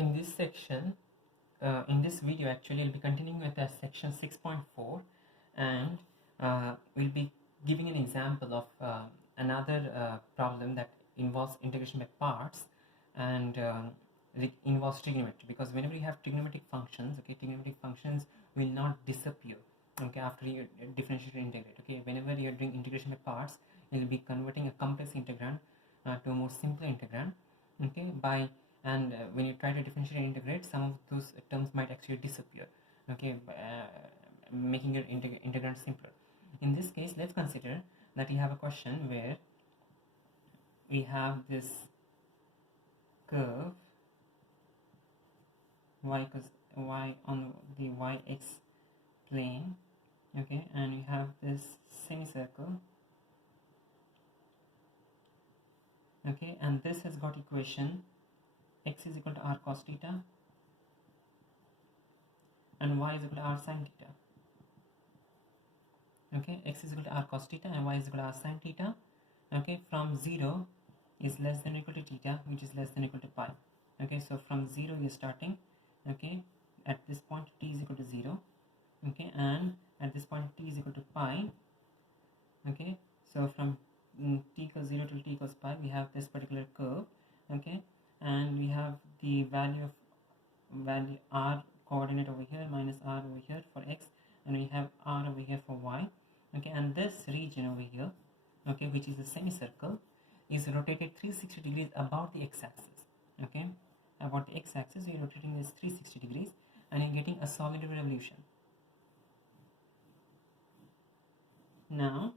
in this section, in this video actually, I'll be continuing with section 6.4, and we'll be giving an example of another problem that involves integration by parts, and it involves trigonometry, because whenever you have trigonometric functions, okay, trigonometric functions will not disappear, okay, after you differentiate or integrate. Okay, whenever you're doing integration by parts, you'll be converting a complex integrand to a more simpler integrand, okay, and when you try to differentiate and integrate, some of those terms might actually disappear, okay, making your integrand simpler. In this case, let's consider that you have a question where we have this curve y on the yx plane, okay, and we have this semicircle, okay, and this has got equation x is equal to r cos theta and y is equal to r sin theta. Okay, x is equal to r cos theta and y is equal to r sin theta. Okay, from 0 is less than or equal to theta, which is less than or equal to pi. Okay, so from 0 you're starting, okay, at this point t is equal to 0, okay, and at this point t is equal to pi. Okay, so from t equals 0 till t equals pi, we have this particular curve, okay, and we have the value r coordinate over here minus r over here for x, and we have r over here for y, okay, and this region over here, okay, which is a semicircle, is rotated 360 degrees about the x-axis, okay, about the x-axis you're rotating this 360 degrees, and you're getting a solid revolution. Now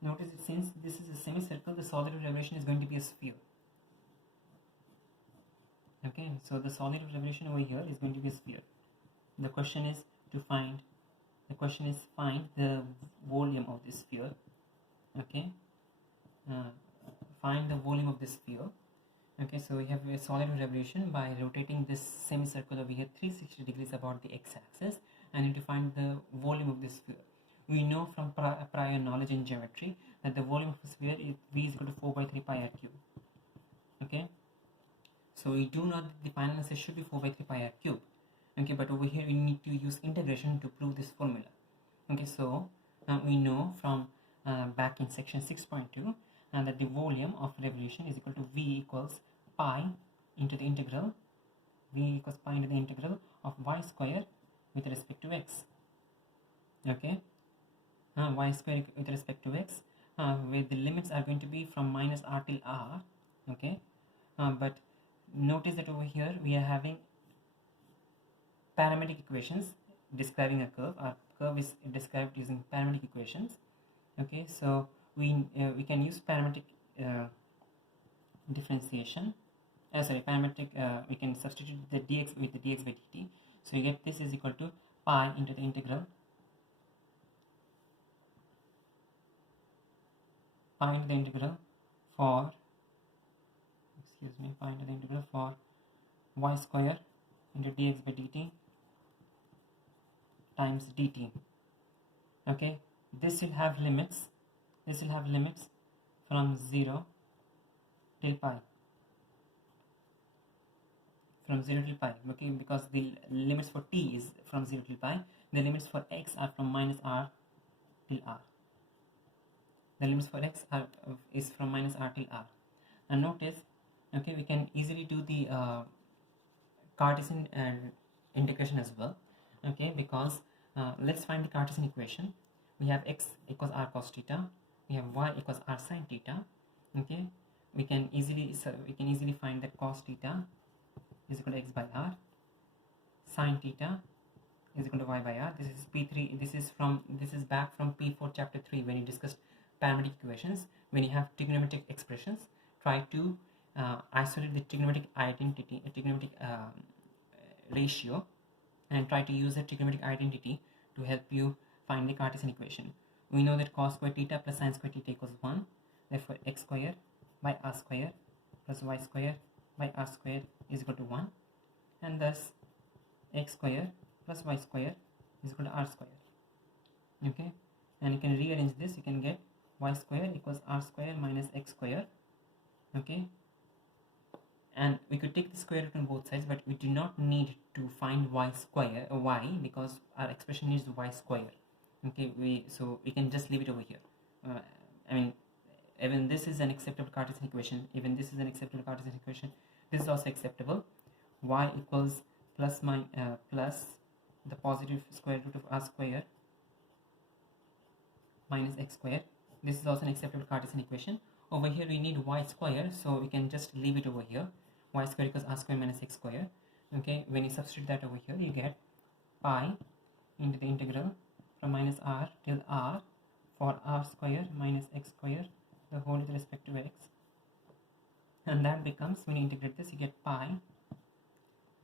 notice that since this is a semicircle, the solid revolution is going to be a sphere. Okay, so the solid revolution over here is going to be a sphere. The question is find the volume of this sphere. Okay, find the volume of this sphere. Okay, so we have a solid revolution by rotating this semicircle over here 360 degrees about the x-axis, and need to find the volume of this sphere. We know from prior knowledge in geometry that the volume of a sphere is v is equal to 4 by 3 pi r cube. Okay, so we do know that the final answer should be 4 by 3 pi r cube. Okay, but over here we need to use integration to prove this formula. Okay, so we know from back in section 6.2 that the volume of revolution is equal to v equals pi into the integral of y square with respect to x. Okay, y square with respect to x, where the limits are going to be from minus r till r. Okay, but notice that over here we are having parametric equations describing a curve. Our curve is described using parametric equations. Okay, so we can use parametric differentiation. We can substitute the dx with the dx by dt. So you get this is equal to pi into the integral for pi into the integral for y square into dx by dt times dt. Okay, this will have limits from 0 till pi, okay, because the limits for t is from 0 till pi. The limits for x are from minus r till r. The limits for x is from minus r till r. And notice, okay, we can easily do the Cartesian integration as well. Okay, because let's find the Cartesian equation. We have x equals r cos theta, we have y equals r sin theta. Okay, we can easily find that cos theta is equal to x by r, sin theta is equal to y by r. This is P3. This is back from P4 chapter 3 when you discussed parametric equations. When you have trigonometric expressions, try to isolate the trigonometric identity, a trigonometric ratio, and try to use the trigonometric identity to help you find the Cartesian equation. We know that cos square theta plus sin square theta equals 1. Therefore, x square by r square plus y square by r square is equal to 1, and thus x square plus y square is equal to r square. Okay, and you can rearrange this. You can get y square equals r square minus x square. Okay, and we could take the square root on both sides, but we do not need to find y square y, because our expression is y square. Okay, so we can just leave it over here. I mean, even this is an acceptable Cartesian equation, even this is an acceptable Cartesian equation, this is also acceptable. Y equals plus the positive square root of r square minus x square. This is also an acceptable Cartesian equation. Over here we need y square, so we can just leave it over here. Y square equals r square minus x square. Okay, when you substitute that over here, you get pi into the integral from minus r till r for r square minus x square, the whole with respect to x, and that becomes, when you integrate this, you get pi,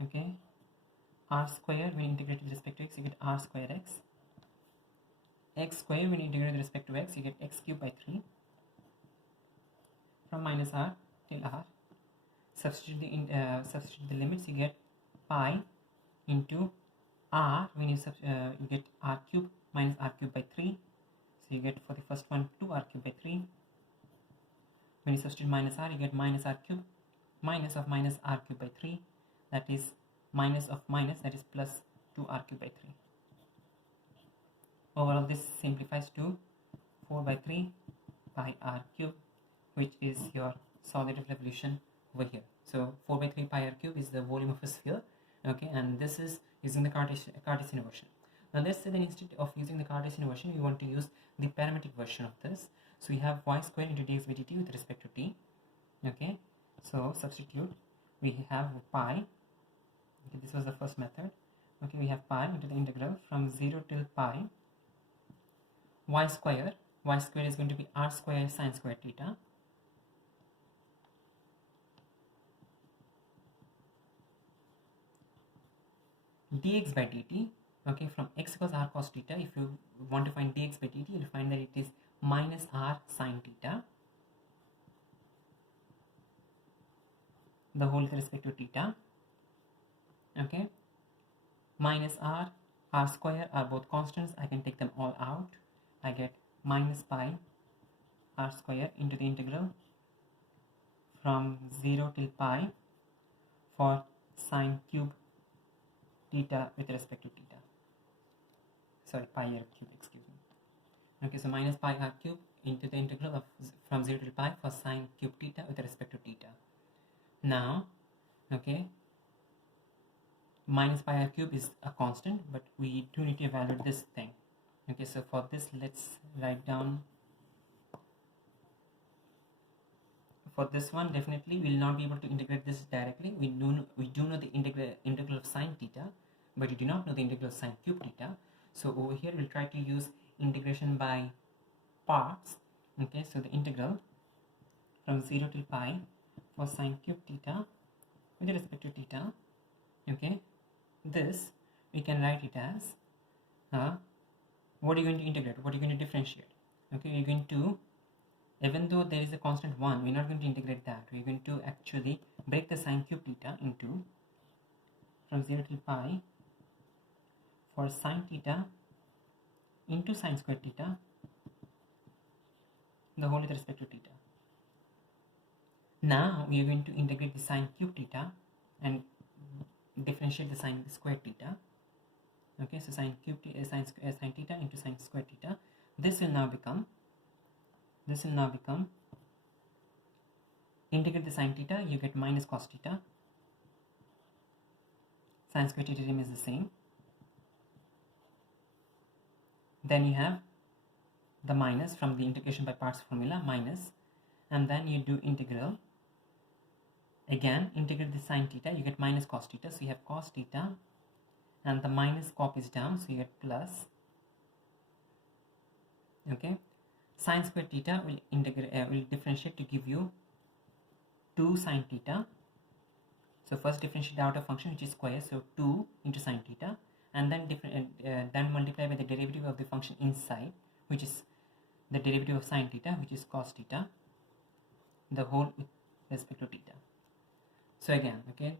okay, r square, when you integrate with respect to x, you get r square x square, when you integrate with respect to x, you get x cubed by 3 from minus r till r. Substitute the limits, you get pi into r, when you get r cube minus r cube by 3, so you get, for the first one, 2r cube by 3. When you substitute minus r, you get minus r cube minus of minus r cube by 3, that is minus of minus, that is plus 2r cube by 3. Overall this simplifies to 4 by 3 pi r cube, which is your solid revolution over here. So 4 by 3 pi r cube is the volume of a sphere, okay, and this is using the Cartesian version. Now let's say that instead of using the Cartesian version, we want to use the parametric version of this. So we have y square into dx by dt with respect to t. Okay, so substitute, we have pi, okay, this was the first method. Okay, we have pi into the integral from 0 till pi y square is going to be r square sine square theta, dx by dt, okay, from x equals r cos theta. If you want to find dx by dt, you'll find that it is minus r sine theta, the whole with respect to theta, okay, minus r square are both constants, I can take them all out, I get minus pi r square into the integral from 0 till pi for sine cube theta with respect to theta, sorry, pi r cube, excuse me. Okay, so minus pi r cube into the integral of from 0 till pi for sine cube theta with respect to theta. Now, okay, minus pi r cube is a constant, but we do need to evaluate this thing. Okay, so for this, let's write down, for this one, definitely we will not be able to integrate this directly. We do know the integral of sine theta, but we do not know the integral of sine cube theta. So over here we'll try to use integration by parts. Okay, so the integral from 0 till pi for sine cube theta with respect to theta, okay, this we can write it as what are you going to integrate, what are you going to differentiate? Okay, you're going to, even though there is a constant 1, we're not going to integrate that. We're going to actually break the sine cube theta into, from 0 till pi for sine theta into sine square theta, the whole with respect to theta. Now we are going to integrate the sine cube theta and differentiate the sine square theta. Okay, so sine cube sine theta into sine square theta. This will now become integrate the sine theta, you get minus cos theta. Sine square theta remains the same. Then you have the minus from the integration by parts formula, minus, and then you do integral. Again, integrate the sine theta, you get minus cos theta. So you have cos theta, and the minus copies down, so you get plus. Okay, sine square theta will will differentiate to give you 2 sine theta. So first differentiate the outer function, which is square, so 2 into sine theta, and then then multiply by the derivative of the function inside, which is the derivative of sine theta, which is cos theta, the whole with respect to theta. So again, okay,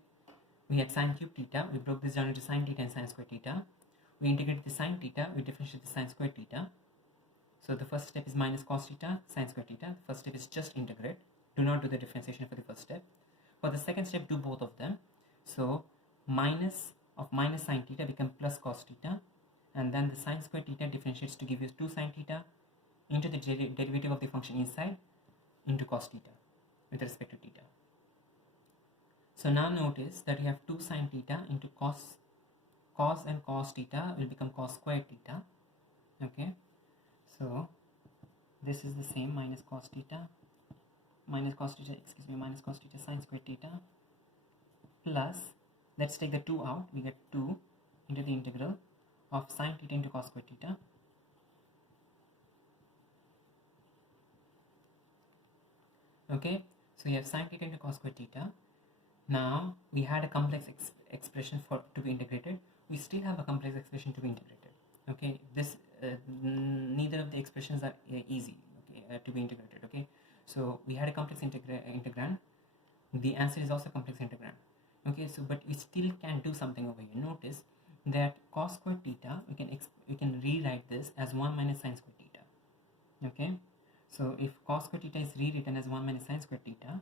we had sine cube theta, we broke this down into sine theta and sine square theta. We integrated the sine theta, we differentiate the sine square theta. So the first step is minus cos theta, sine square theta. The first step is just integrate. Do not do the differentiation for the first step. For the second step, do both of them. So minus of minus sine theta become plus cos theta, and then the sine square theta differentiates to give you 2 sine theta into the derivative of the function inside into cos theta with respect to theta. So now notice that you have 2 sine theta into cos and cos theta will become cos square theta. Okay, so this is the same minus cos theta minus cos theta sine square theta plus, let's take the 2 out, we get 2 into the integral of sine theta into cos square theta. Okay, so you have sine theta into cos square theta. Now we had a complex expression to be integrated. We still have a complex expression to be integrated. Okay, this neither of the expressions are easy, okay, to be integrated. Okay, so we had a complex integrand. The answer is also complex integrand. Okay, so but we still can do something over here. Notice that cos square theta, we can rewrite this as 1 minus sine square theta. Okay, so if cos square theta is rewritten as 1 minus sine square theta,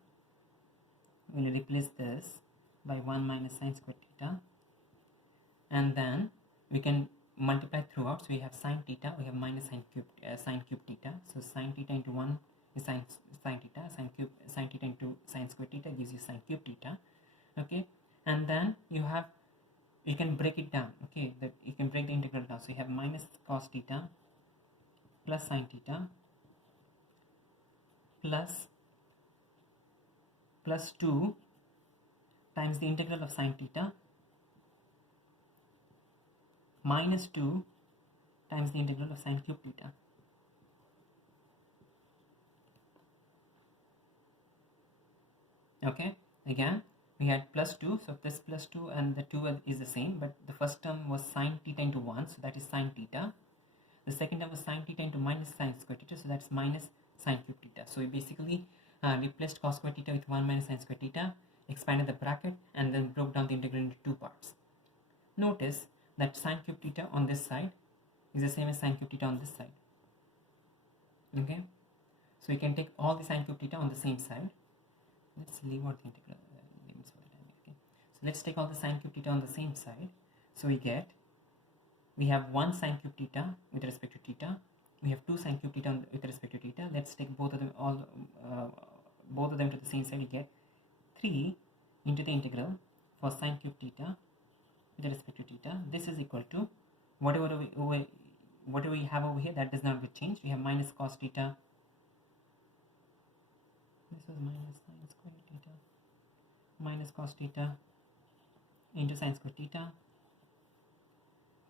we will replace this by 1 minus sine square theta, and then we can multiply throughout. So we have sine theta, we have minus sine cube theta. So sine theta into 1 is sine theta, sine theta into sine square theta gives you sine cube theta. Okay, and then you can break it down. Okay, that you can break the integral down. So you have minus cos theta plus sine theta plus 2 times the integral of sine theta minus 2 times the integral of sine cube theta. Okay, again we had plus 2, so this plus 2 and the 2 is the same, but the first term was sine theta into 1, so that is sine theta. The second term was sine theta into minus sine square theta, so that's minus sine cube theta. So we basically replaced cos square theta with 1 minus sine square theta, expanded the bracket, and then broke down the integral into 2 parts. Notice that sine cube theta on this side is the same as sine cube theta on this side. Okay, so you can take all the sine cube theta on the same side. Let's leave out the integral limits for the time. Okay, so let's take all the sine cube theta on the same side. So we have 1 sine cube theta with respect to theta. We have 2 sine cube theta with respect to theta. Let's take both of them to the same side. We get 3 into the integral for sine cube theta with respect to theta. This is equal to whatever we have over here, that does not get changed. We have minus cos theta. This is minus sine square theta minus cos theta into sine square theta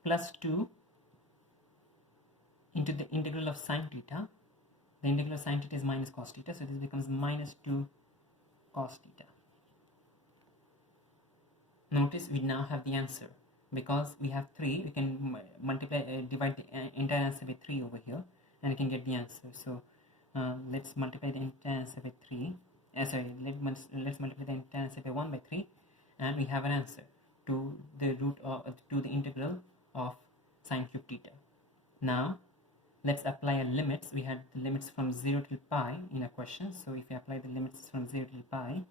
plus 2 into the integral of sine theta. The integral of sine theta is minus cos theta, so this becomes minus 2 cos theta. Notice we now have the answer. Because we have 3, we can divide the entire answer by 3 over here, and we can get the answer. So let's multiply the entire answer by 3. Let's multiply the entire answer by 1 by 3, and we have an answer to the integral of sine cube theta. Now let's apply our limits. We had the limits from 0 till pi in a question, so if we apply the limits from 0 till pi,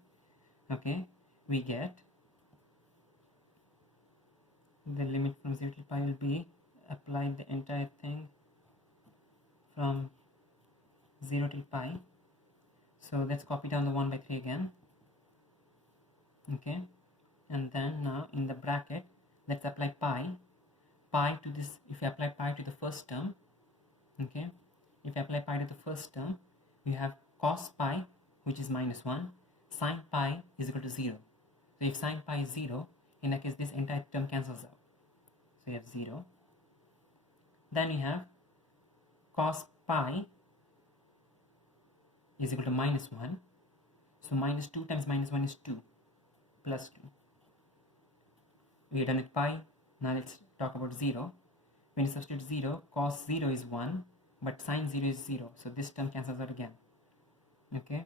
okay, we get the limit from 0 till pi will be apply the entire thing from 0 till pi. So let's copy down the 1 by 3 again. Okay, and then now in the bracket let's apply pi to this. If you apply pi to the first term, okay, if you apply pi to the first term, you have cos pi, which is minus 1, sine pi is equal to 0. So if sine pi is 0, in that case this entire term cancels out, so you have 0. Then you have cos pi is equal to minus 1, so minus 2 times minus 1 is 2 plus 2. We are done with pi. Now let's talk about 0. When you substitute 0, cos 0 is 1, but sine 0 is 0, so this term cancels out again. Okay,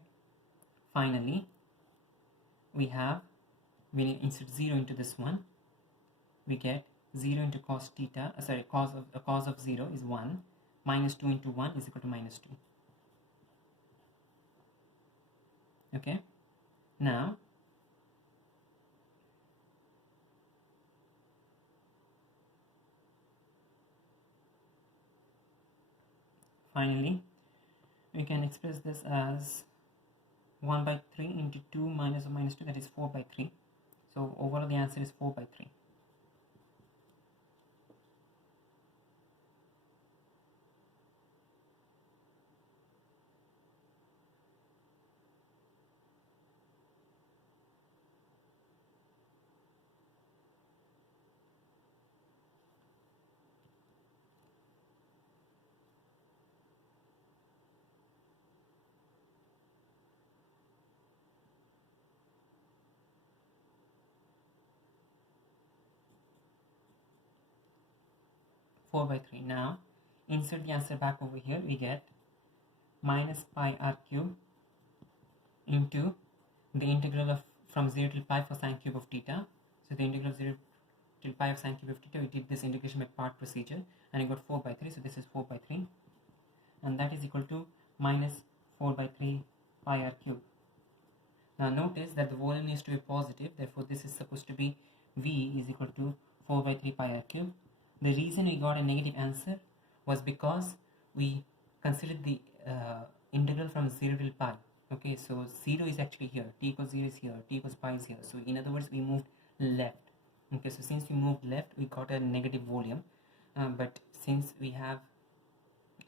finally we have, when you insert 0 into this one, we get 0 into cos theta, cos of 0 is 1, minus 2 into 1 is equal to minus 2. Okay, now finally we can express this as 1 by 3 into 2 minus 2, that is 4 by 3. So overall the answer is 4 by 3. Now insert the answer back over here. We get minus pi r cube into the integral of from 0 till pi for sine cube of theta. So the integral of 0 till pi of sine cube of theta, we did this integration by part procedure and I got 4 by 3. So this is 4 by 3 and that is equal to minus 4 by 3 pi r cube. Now notice that the volume needs to be positive, therefore this is supposed to be V is equal to 4 by 3 pi r cube. The reason we got a negative answer was because we considered the integral from 0 till pi. Okay, so 0 is actually here, t equals 0 is here, t equals pi is here. So in other words, we moved left. Okay, so since we moved left, we got a negative volume. But since we have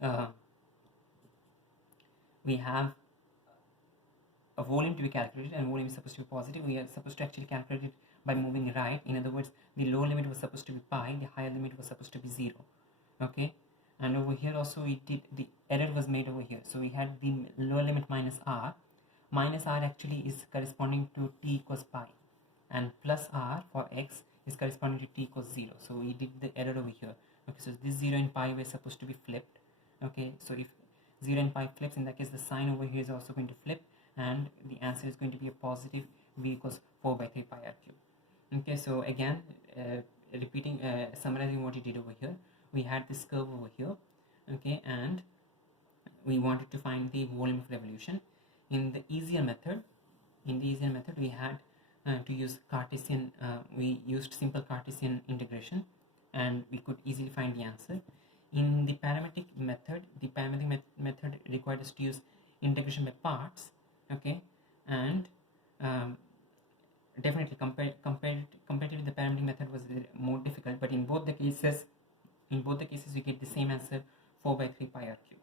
a volume to be calculated and volume is supposed to be positive, we are supposed to actually calculate it by moving right. In other words, the lower limit was supposed to be pi, the higher limit was supposed to be 0. Okay, and over here also we did, the error was made over here. So we had the lower limit minus r actually is corresponding to t equals pi, and plus r for x is corresponding to t equals 0. So we did the error over here. Okay, so this 0 and pi were supposed to be flipped. Okay, so if 0 and pi flips, in that case the sign over here is also going to flip and the answer is going to be a positive V equals 4 by 3 pi r cube. Okay, so again repeating, summarizing what we did over here, we had this curve over here. Okay, and we wanted to find the volume of revolution. In the easier method, we had to use Cartesian, we used simple Cartesian integration and we could easily find the answer. In the parametric method, method required us to use integration by parts. Okay, and definitely compared with the parametric method was more difficult, but in both the cases we get the same answer, 4 by 3 pi r cube.